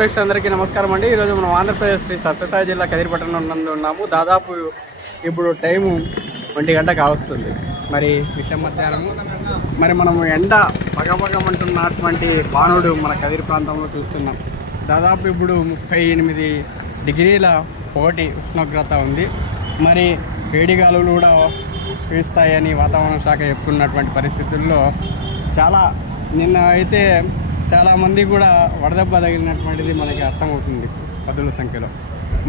ప్రేక్షకులందరికీ నమస్కారం అండి. ఈరోజు మనం ఆంధ్రప్రదేశ్ శ్రీ సత్యసాయి జిల్లా కదిరిపట్టణం ఉన్నందు ఉన్నాము. దాదాపు ఇప్పుడు టైము ఒంటి గంట కావస్తుంది మరి విషయం మధ్యాహ్నము. మరి మనము ఎండ పగపగమంటున్నటువంటి బాణుడు మన కదిరి ప్రాంతంలో చూస్తున్నాం. దాదాపు ఇప్పుడు ముప్పై ఎనిమిది డిగ్రీల పోటీ ఉష్ణోగ్రత ఉంది. మరి వేడిగాలు కూడా వీస్తాయని వాతావరణ శాఖ చెప్పుకున్నటువంటి పరిస్థితుల్లో చాలా నిన్న అయితే చాలామంది కూడా వడదెబ్బ తగిలినటువంటిది మనకి అర్థమవుతుంది పదుల సంఖ్యలో.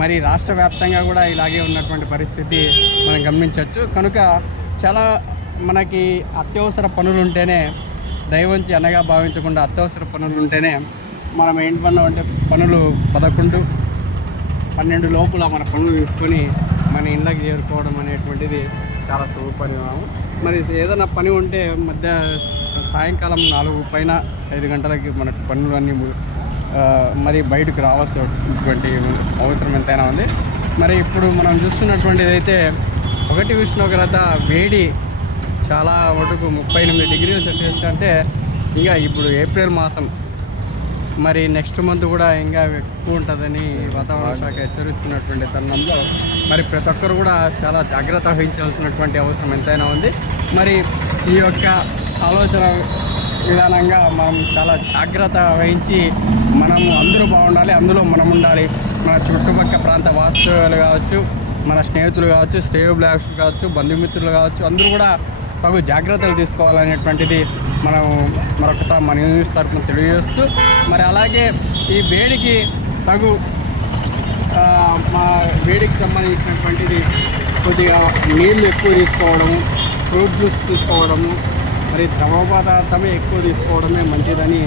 మరి రాష్ట్ర వ్యాప్తంగా కూడా ఇలాగే ఉన్నటువంటి పరిస్థితి మనం గమనించవచ్చు. కనుక చాలా మనకి అత్యవసర పనులు ఉంటేనే దైవంచి అనగా భావించకుండా అత్యవసర పనులు ఉంటేనే మనం ఏంటి పనులు అంటే పనులు పదకొండు పన్నెండు లోపల మన పనులు తీసుకొని మన ఇళ్ళకి చేరుకోవడం అనేటువంటిది చాలా శుభపరిణామం మరి ఏదైనా పని ఉంటే మధ్య సాయంకాలం నాలుగు పైన ఐదు గంటలకి మనకు పనులన్నీ మరి బయటకు రావాల్సినటువంటి అవసరం ఎంతైనా ఉంది. మరి ఇప్పుడు మనం చూస్తున్నటువంటిది అయితే ఒకటి ఉష్ణోగ్రత వేడి చాలా మటుకు ముప్పై ఎనిమిది డిగ్రీల సెల్సియస్ అంటే ఇంకా ఇప్పుడు ఏప్రిల్ మాసం. మరి నెక్స్ట్ మంత్ కూడా ఇంకా ఎక్కువ ఉంటుందని వాతావరణ శాఖ హెచ్చరిస్తున్నటువంటి తరుణంలో మరి ప్రతి ఒక్కరు కూడా చాలా జాగ్రత్త వహించాల్సినటువంటి అవసరం ఎంతైనా ఉంది. మరి ఈ యొక్క ఆలోచన విధానంగా మనం చాలా జాగ్రత్త వహించి మనము అందరూ బాగుండాలి అందులో మనం ఉండాలి. మన చుట్టుపక్కల ప్రాంత వాస్తవ్యాలు కావచ్చు మన స్నేహితులు కావచ్చు శ్రేయోభిలాషులు కావచ్చు బంధుమిత్రులు కావచ్చు అందరూ కూడా తగు జాగ్రత్తలు తీసుకోవాలనేటువంటిది మనం మరొకసారి మన న్యూస్ తరఫున తెలియజేస్తూ మరి అలాగే ఈ వేడికి తగు మా వేడికి సంబంధించినటువంటిది కొద్దిగా నీళ్ళు ఎక్కువ తీసుకోవడము ఫ్రూట్ జ్యూస్ తీసుకోవడము మరి ద్రవ పదార్థమే ఎక్కువ తీసుకోవడమే మంచిదని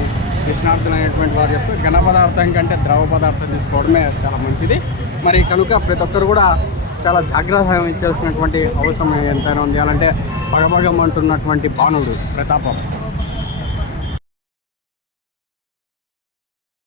కృష్ణార్థులు అనేటువంటి వారు చెప్తారు ఘన పదార్థం కంటే ద్రవ పదార్థం తీసుకోవడమే చాలా మంచిది. మరి కనుక ప్రతి ఒక్కరు కూడా చాలా జాగ్రత్త వహించాల్సినటువంటి అవసరం ఎంతైనా ఉంది. అలాంటే పగపగమంటున్నటువంటి బాణుడు ప్రతాపం.